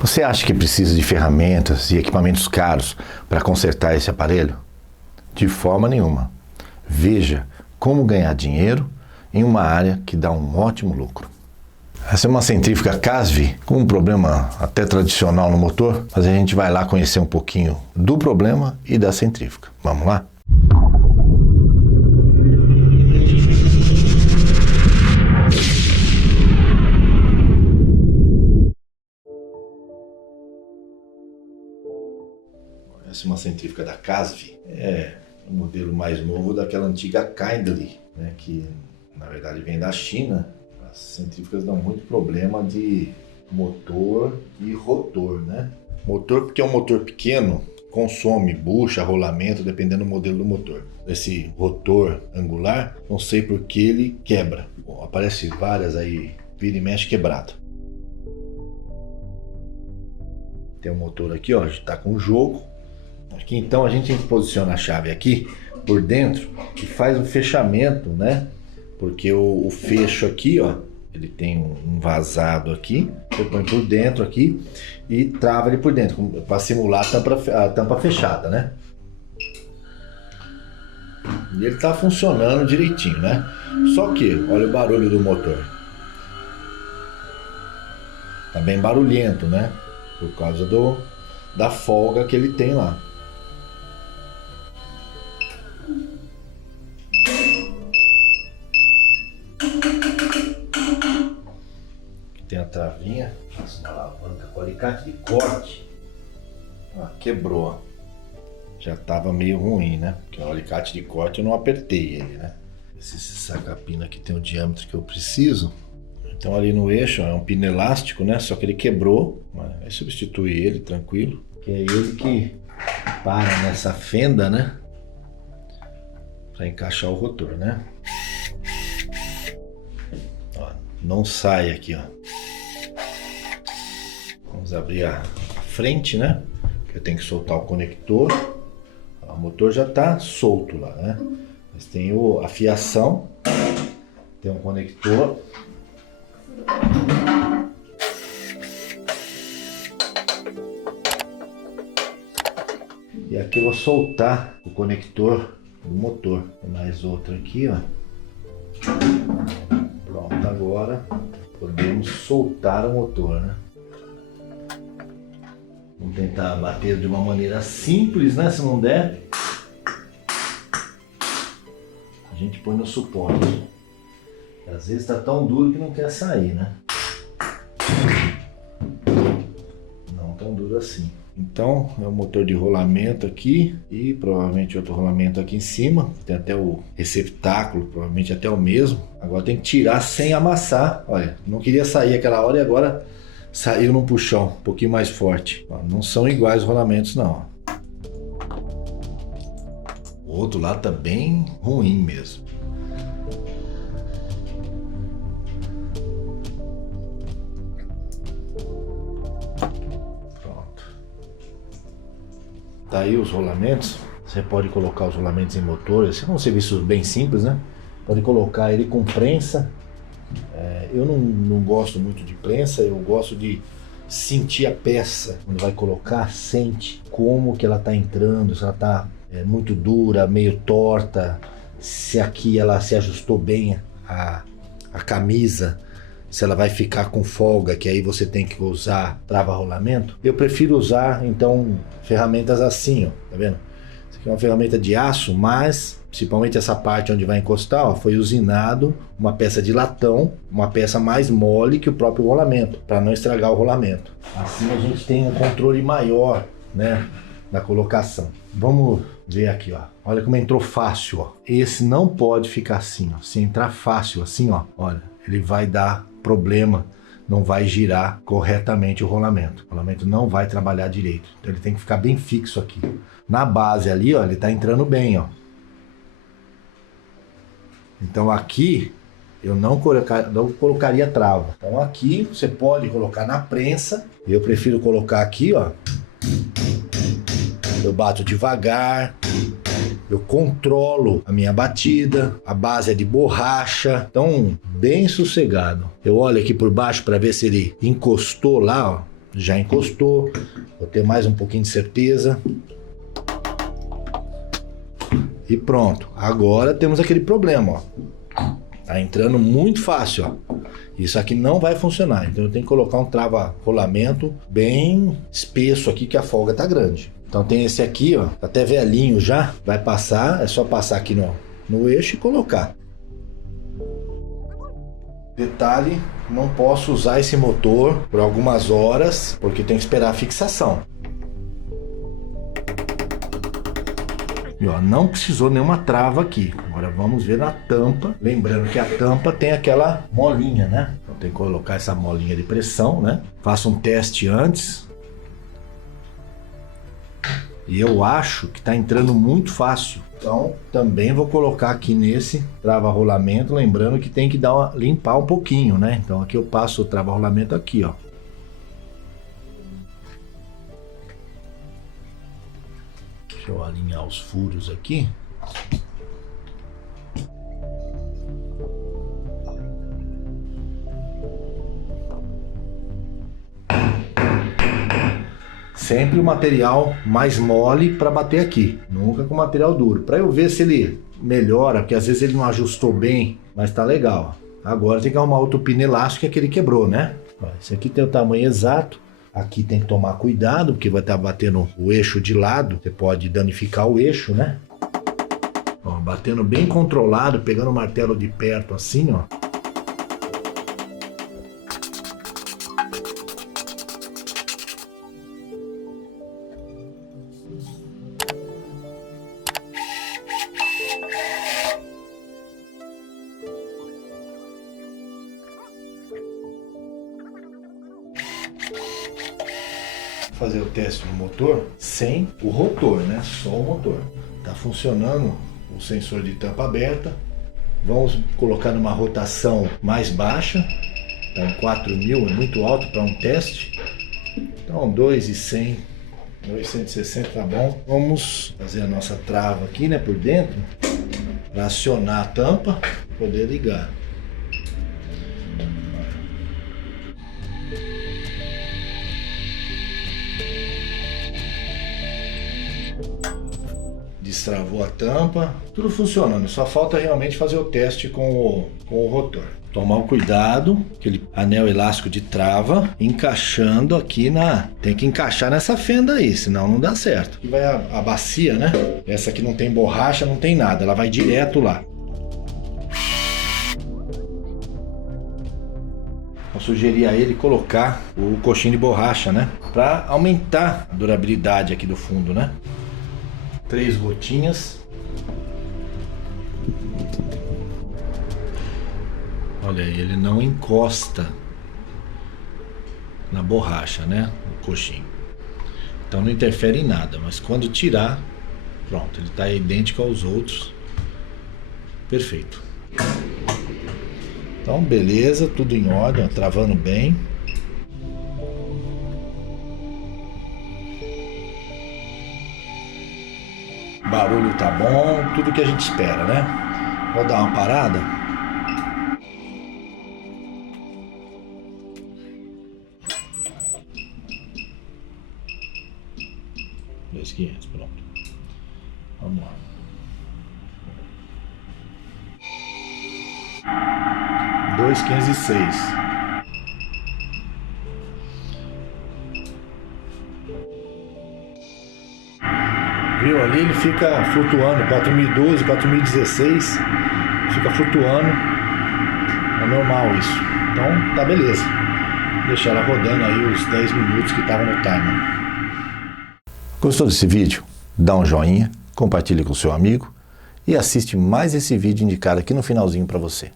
Você acha que precisa de ferramentas e equipamentos caros para consertar esse aparelho? De forma nenhuma. Veja como ganhar dinheiro em uma área que dá um ótimo lucro. Essa é uma centrífuga Casvi com um problema até tradicional no motor, mas a gente vai lá conhecer um pouquinho do problema e da centrífuga. Vamos lá? Essa é uma centrífuga da Casvi, é um modelo mais novo daquela antiga Kindly, né, que na verdade vem da China. As centrífugas dão muito problema de motor e rotor, né? Motor porque é um motor pequeno, consome bucha, rolamento, dependendo do modelo do motor. Esse rotor angular, não sei por que ele quebra. Bom, aparece várias aí, vira e mexe quebrado. Tem um motor aqui, ó, está com jogo. Aqui então a gente posiciona a chave aqui por dentro e faz um fechamento, né? Porque o fecho aqui, ó, ele tem um vazado aqui, você põe por dentro aqui e trava ele por dentro, para simular a tampa fechada, né? E ele tá funcionando direitinho, né? Só que, olha o barulho do motor. Tá bem barulhento, né? Por causa da folga que ele tem lá. Tem a travinha, uma alavanca com alicate de corte. Ah, quebrou. Já tava meio ruim, né? Porque o alicate de corte eu não apertei ele, né? Esse saca-pino aqui tem o diâmetro que eu preciso. Então ali no eixo é um pino elástico, né? Só que ele quebrou. Aí substitui ele, tranquilo. Que é ele que para nessa fenda, né? Pra encaixar o rotor, né? Ó, não sai aqui, ó. Vamos abrir a frente, né? Eu tenho que soltar o conector. O motor já está solto lá, né? Mas tem a fiação, tem um conector. E aqui eu vou soltar o conector do motor. Tem mais outro aqui, ó. Pronto, agora podemos soltar o motor, né? Vamos tentar bater de uma maneira simples, né? Se não der, a gente põe no suporte. Às vezes está tão duro que não quer sair, né? Não tão duro assim. Então, é o motor de rolamento aqui e provavelmente outro rolamento aqui em cima. Tem até o receptáculo, provavelmente até o mesmo. Agora tem que tirar sem amassar. Olha, não queria sair aquela hora e agora saiu num puxão um pouquinho mais forte. Não são iguais os rolamentos, não. O outro lá tá bem ruim mesmo. Pronto. Tá aí os rolamentos. Você pode colocar os rolamentos em motor. Esse é um serviço bem simples, né? Pode colocar ele com prensa. Eu não gosto muito de prensa, eu gosto de sentir a peça. Quando vai colocar, sente como que ela está entrando, se ela está muito dura, meio torta, se aqui ela se ajustou bem a camisa, se ela vai ficar com folga, que aí você tem que usar trava-rolamento. Eu prefiro usar, então, ferramentas assim, ó, tá vendo? Isso aqui é uma ferramenta de aço, mas principalmente essa parte onde vai encostar, ó, foi usinado uma peça de latão, uma peça mais mole que o próprio rolamento, para não estragar o rolamento. Assim a gente tem um controle maior, né, da colocação. Vamos ver aqui, ó. Olha como entrou fácil, ó. Esse não pode ficar assim, ó. Se entrar fácil assim, ó, olha, ele vai dar problema, não vai girar corretamente o rolamento. O rolamento não vai trabalhar direito. Então ele tem que ficar bem fixo aqui. Na base ali, ó, ele tá entrando bem, ó. Então aqui eu não colocaria trava. Então aqui você pode colocar na prensa. Eu prefiro colocar aqui, ó. Eu bato devagar. Eu controlo a minha batida. A base é de borracha. Então bem sossegado. Eu olho aqui por baixo para ver se ele encostou lá, ó. já encostou. Vou ter mais um pouquinho de certeza. E pronto. Agora temos aquele problema, ó. Tá entrando muito fácil, ó. Isso aqui não vai funcionar. Então eu tenho que colocar um trava-rolamento bem espesso aqui, que a folga tá grande. Então tem esse aqui, ó. Tá até velhinho já. Vai passar, é só passar aqui no eixo e colocar. Detalhe, não posso usar esse motor por algumas horas, porque tem que esperar a fixação. E ó, não precisou nenhuma trava aqui. Agora vamos ver na tampa. Lembrando que a tampa tem aquela molinha, né? Então tem que colocar essa molinha de pressão, né? Faça um teste antes. E eu acho que tá entrando muito fácil. Então também vou colocar aqui nesse trava-rolamento. Lembrando que tem que limpar um pouquinho, né? Então aqui eu passo o trava-rolamento aqui, ó. Deixa eu alinhar os furos aqui. Sempre o material mais mole para bater aqui, nunca com material duro. Para eu ver se ele melhora, porque às vezes ele não ajustou bem, mas tá legal. Agora tem que arrumar outro pino elástico que ele quebrou, né? Esse aqui tem o tamanho exato. Aqui tem que tomar cuidado, porque vai estar batendo o eixo de lado. Você pode danificar o eixo, né? Ó, batendo bem controlado, pegando o martelo de perto assim, ó. Fazer o teste no motor sem o rotor, né? Só o motor. Tá funcionando o sensor de tampa aberta. Vamos colocar numa rotação mais baixa. Então 4.000 é muito alto para um teste. Então 2.100, 2.160 tá bom. Vamos fazer a nossa trava aqui, né, por dentro, para acionar a tampa, poder ligar. Destravou a tampa, tudo funcionando, só falta realmente fazer o teste com o rotor. Tomar o cuidado, aquele anel elástico de trava, encaixando aqui tem que encaixar nessa fenda aí, senão não dá certo. Aqui vai a bacia, né? Essa aqui não tem borracha, não tem nada, ela vai direto lá. Eu sugeri a ele colocar o coxinho de borracha, né? Para aumentar a durabilidade aqui do fundo, né? 3 gotinhas. Olha aí, ele não encosta na borracha, né? No coxinho. Então não interfere em nada, mas quando tirar, pronto, ele está idêntico aos outros. Perfeito. Então beleza, tudo em ordem, ó, travando bem. Barulho tá bom, tudo que a gente espera, né? Vou dar uma parada. $2.500, pronto. Vamos lá. $2.506. Viu ali, ele fica flutuando, 4.012, 4.016, fica flutuando, é normal isso. Então tá beleza, deixar ela rodando aí os 10 minutos que estava no timer. Gostou desse vídeo? Dá um joinha, compartilhe com seu amigo e assiste mais esse vídeo indicado aqui no finalzinho para você.